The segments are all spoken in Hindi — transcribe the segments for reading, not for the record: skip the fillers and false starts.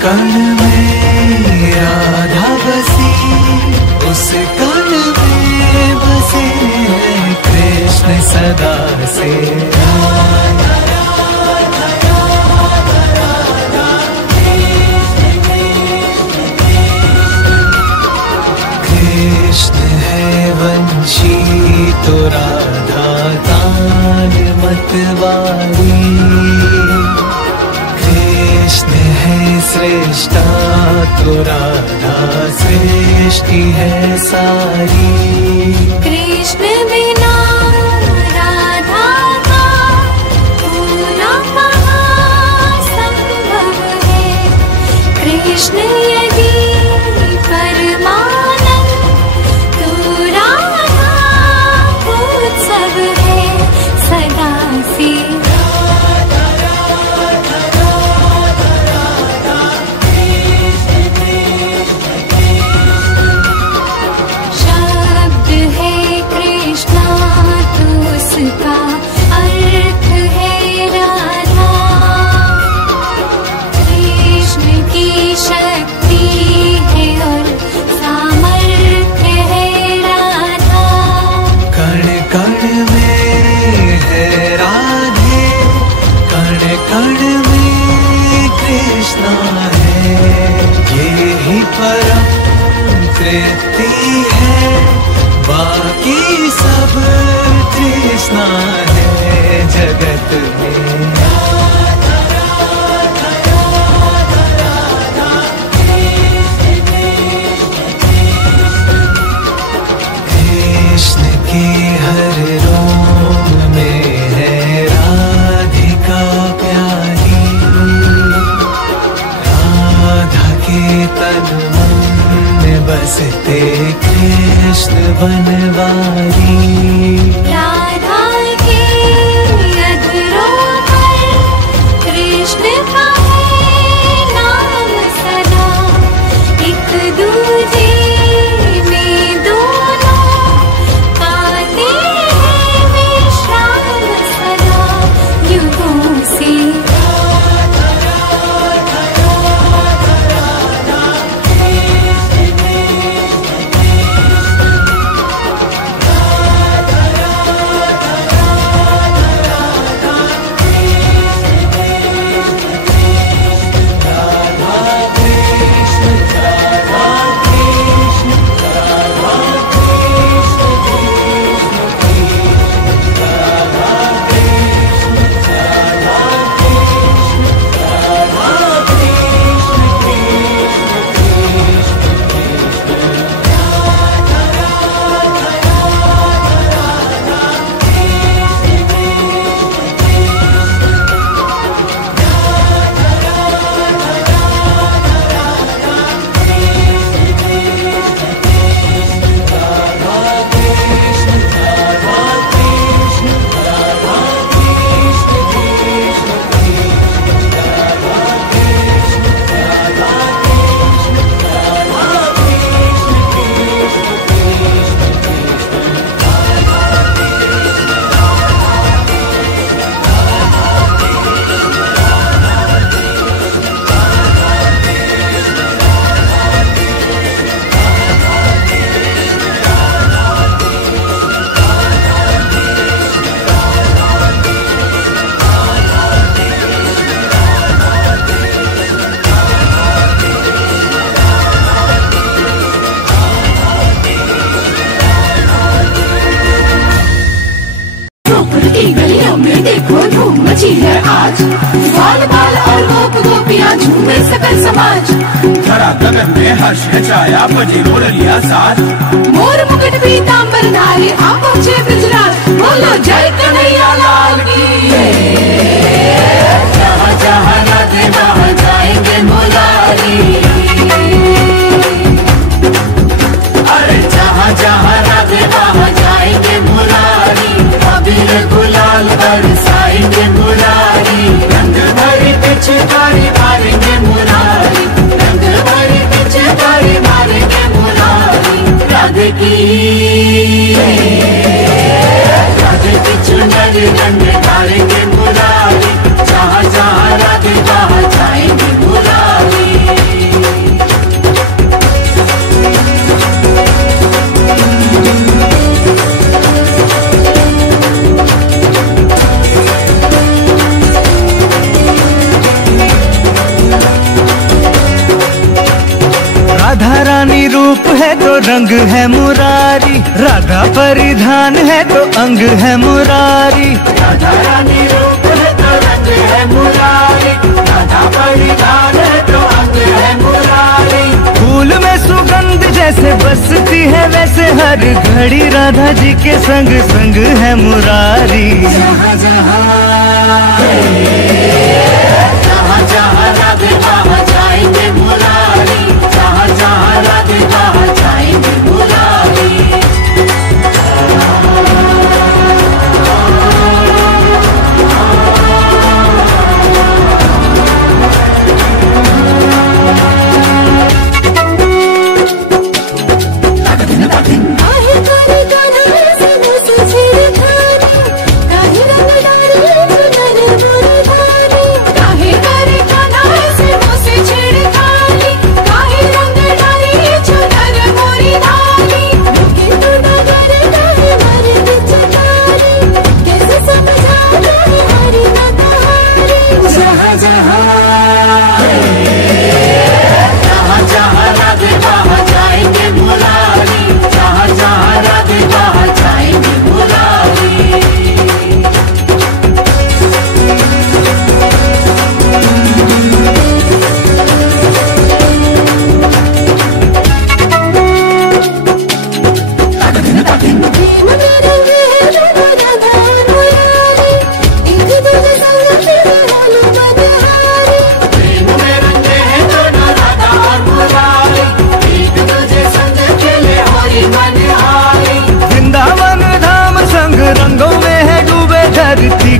कण में राधा बसी, उस कण में बसे कृष्ण सदा से। कृष्ण है वंशी तो राधा तान मतवारी, कृष्ण है श्रेष्ठा तो राधा सृष्टि है सारी। कृष्ण बिना राधा का पूरा कहाँ संभव है, कृष्ण यदि परमानंद तो राधा उत्सव है सदा से। का अर्थ है राधा, कृष्ण की शक्ति है और सामर्थ्य है राधा। कण कण में है राधे, कण कण में कृष्णा है, ये ही परम तृप्ति है, बाकी सब कृष्णा है जगत में। कृष्ण के हर रोम में है राधिका प्यारी, राधा के तन मन में बसते कृष्ण बनवारी। राधा के अधरों पर कृष्ण का है नाम सदा, एक दूजे में दोनों पाते हैं विश्राम सदा युगों से। गलियों में देखो धूम मची है आज, बाल बाल और गोप गोपियां झूमे सकल समाज। धरा गगन में हर्ष है छाया, बजे मुरलिया साज। मोर मुकुट पीतांबर नारी, आप पहुंचे ब्रजराज, बोलो जय कन्हैया लाल की। जहाँ जहाँ राधे वहाँ जाएंगे मुरारी, अरे जहाँ जहाँ राधे वहाँ जाएंगे मुरारी। अबीर गुलाल बरसाएंगे मुरारी, रंग भरी पिचकारी मारेंगे मुरारी, रंग भरी पिचकारी मारेंगे मुरारी। राधे की चुनरी रंग डालेंगे मुरारी, जहाँ जहाँ राधे वहाँ जाएंगे मुरारी। राधा रानी रूप है तो रंग है मुरारी, राधा परिधान है तो अंग है मुरारी। राधा रानी रूप है तो रंग है मुरारी, राधा परिधान है तो अंग है मुरारी। फूल में सुगंध जैसे बसती है, वैसे हर घड़ी राधा जी के संग संग है मुरारी। जहाँ जहाँ राधे वहाँ जाएंगे मुरारी, जहाँ जहाँ राधे वहाँ जाएंगे मुरारी।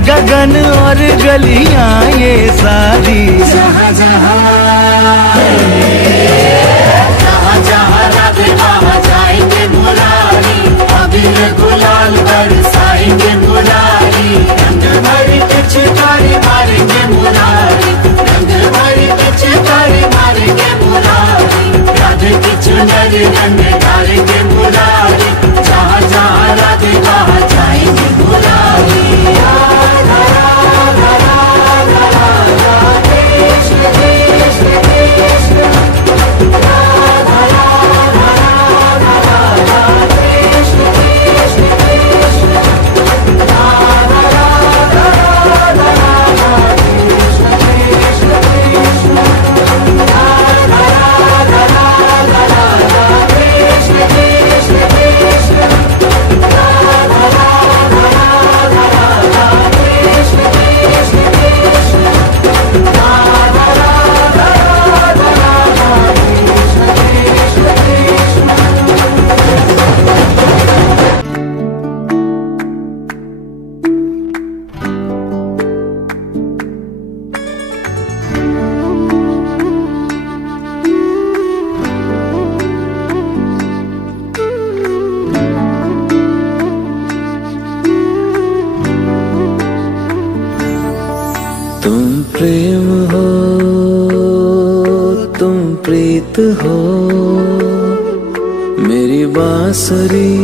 गगन और गलियां ये सारी। जहाँ जहाँ राधे वहाँ जाएंगे मुरारी, अबीर गुलाल बरसाएंगे मुरारी, रंग भरी पिचकारी मारेंगे मुरारी, रंग भरी पिचकारी मारेंगे मुरारी। राधे की चुनरी रंग डालेंगे मुरारी, जहाँ जहाँ राधे वहाँ जाएंगे मुरारी। प्रेम हो तुम प्रीत हो, मेरी बांसुरी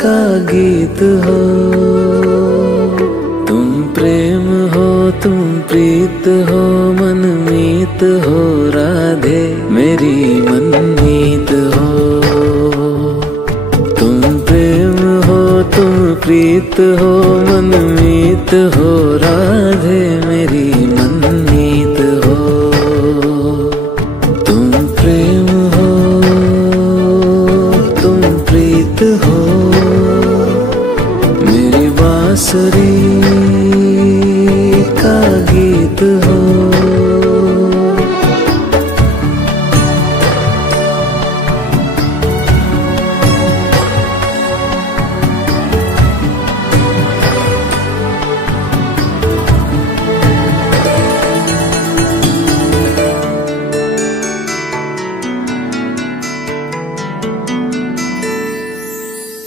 का गीत हो। तुम प्रेम हो तुम प्रीत हो, मनमीत हो राधे मेरी मनमीत हो। तुम प्रेम हो तुम प्रीत हो मनमीत हो, राधे मेरी मनमीत हो। तुम प्रेम हो, तुम प्रीत हो, मेरी बांसुरी का गीत हो।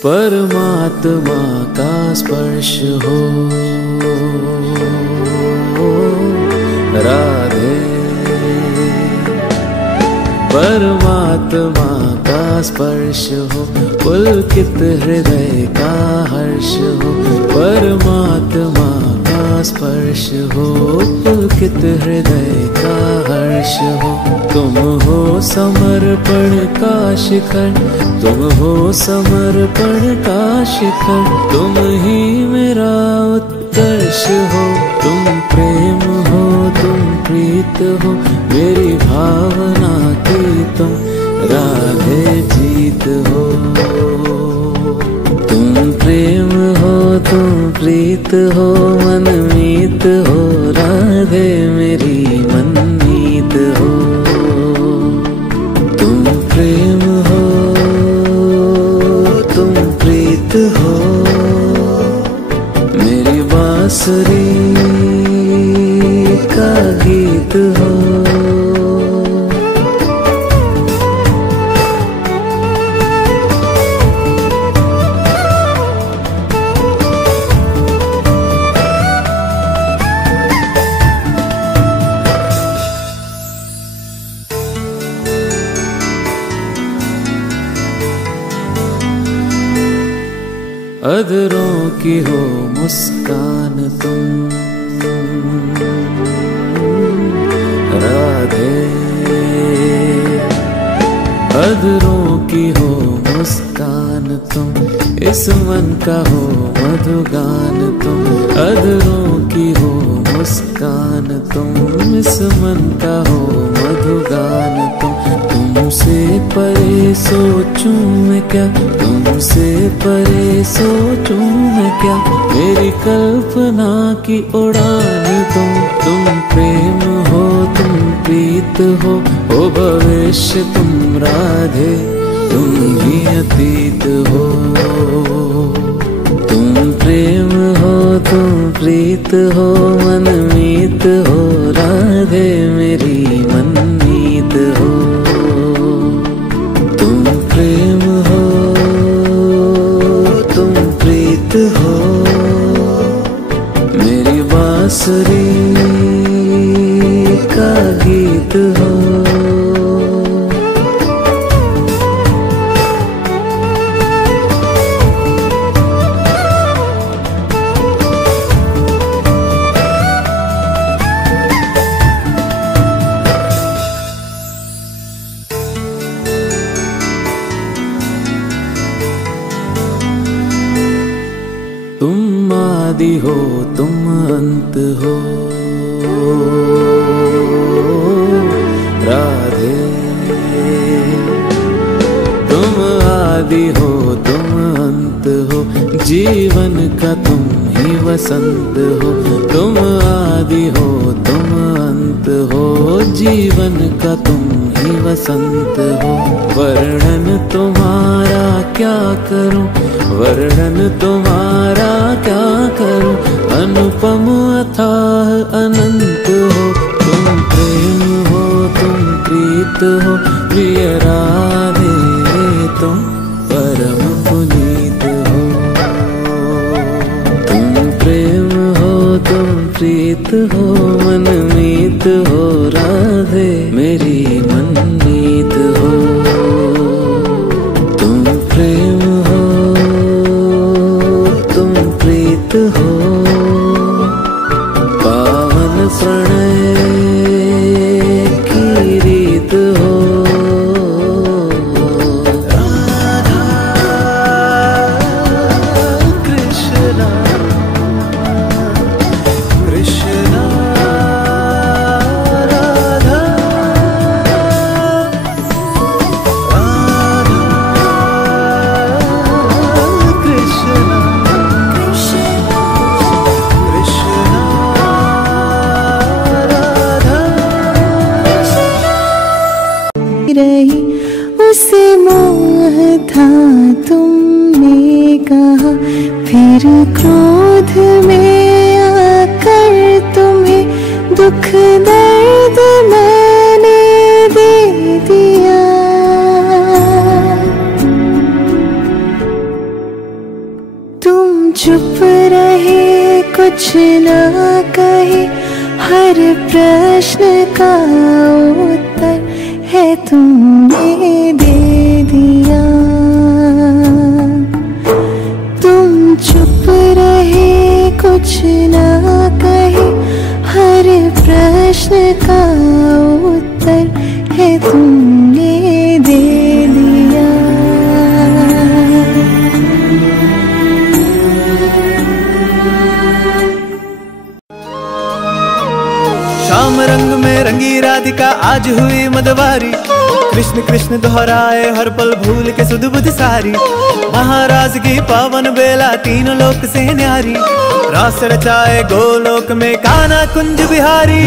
परमात्मा का स्पर्श हो राधे, परमात्मा का स्पर्श हो, पुलकित हृदय का हर्ष हो। परमात्मा का स्पर्श हो, पुलकित हृदय का हर्ष हो। तुम हो समर्पण का शिखर, तुम हो समर्पण का शिखर, तुम ही मेरा उत्कर्ष हो। तुम प्रेम हो, तुम प्रीत हो, मेरी भावना की तुम राधे जीत हो। तुम प्रेम हो, तुम प्रीत हो, मनमीत हो, राधे मेरी मनमीत हो। तुम प्रेम हो, तुम प्रीत हो, मेरी बांसुरी का गीत हो। अधरों की हो मुस्कान तुम राधे, अधरों की हो मुस्कान तुम, इस मन का हो मधुगान तुम। अधरों की हो मुस्कान तुम, इस मन का हो मधुगान तुम। तुमसे परे सोचूं मैं क्या, तुमसे परे सोचूं मैं क्या, मेरी कल्पना की उड़ान तुम प्रेम हो, तुम प्रीत हो भविष्य तुम राधे, तुम ही अतीत हो। तुम प्रेम हो, तुम प्रीत हो, मनमीत हो, राधे मेरी मनमीत हो। तुम प्रेम हो, तुम प्रीत हो, मेरी बांसुरी का गीत हो। तुम आदि हो, तुम अंत हो राधे। तुम आदि हो, तुम अंत हो, जीवन का तुम ही वसंत हो। तुम आदि हो, तुम अंत हो, जीवन का तुम ही वसंत हो। वर्णन तुम्हारा क्या करूं, वर्णन तुम्हारा क्या करूं, अनुपम अथाह अनंत हो। तुम प्रेम हो, तुम प्रीत हो, प्रिय राधे तुम परम पुनीत हो। तुम प्रेम हो, तुम प्रीत हो, मनमीत हो, राधे मेरी मनमीत हो। तुम प्रेम हो, तुम प्रीत हो, पावन प्रणय की रीत हो। राधा कृष्ण फिर क्रोध में आकर तुम्हें दुख दर्द मैंने दे दिया। तुम चुप रहे कुछ ना कहे, हर प्रश्न का उत्तर है तुमने दे दिया। तुम चुप रहे कुछ ना कहे, हर प्रश्न का उत्तर है तुमने दे दिया। श्याम रंग में रंगी राधिका आज हुई मदवारी, कृष्ण कृष्ण दोहराए हर पल भूल के सुध बुध सारी। महाराज की पावन बेला तीनों लोक से न्यारी, रास रचाए गोलोक में कान्हा कुंज बिहारी।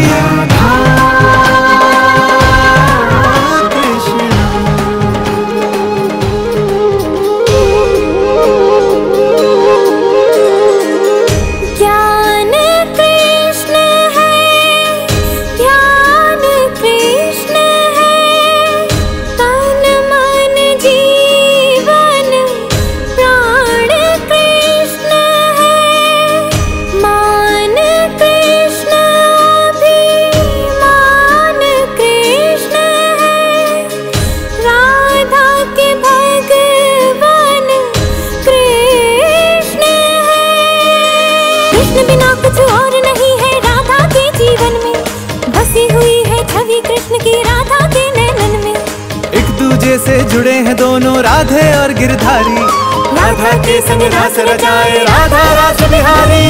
से जुड़े हैं दोनों राधे और गिरधारी, राधा के संग रास रचाए राधा रास बिहारी।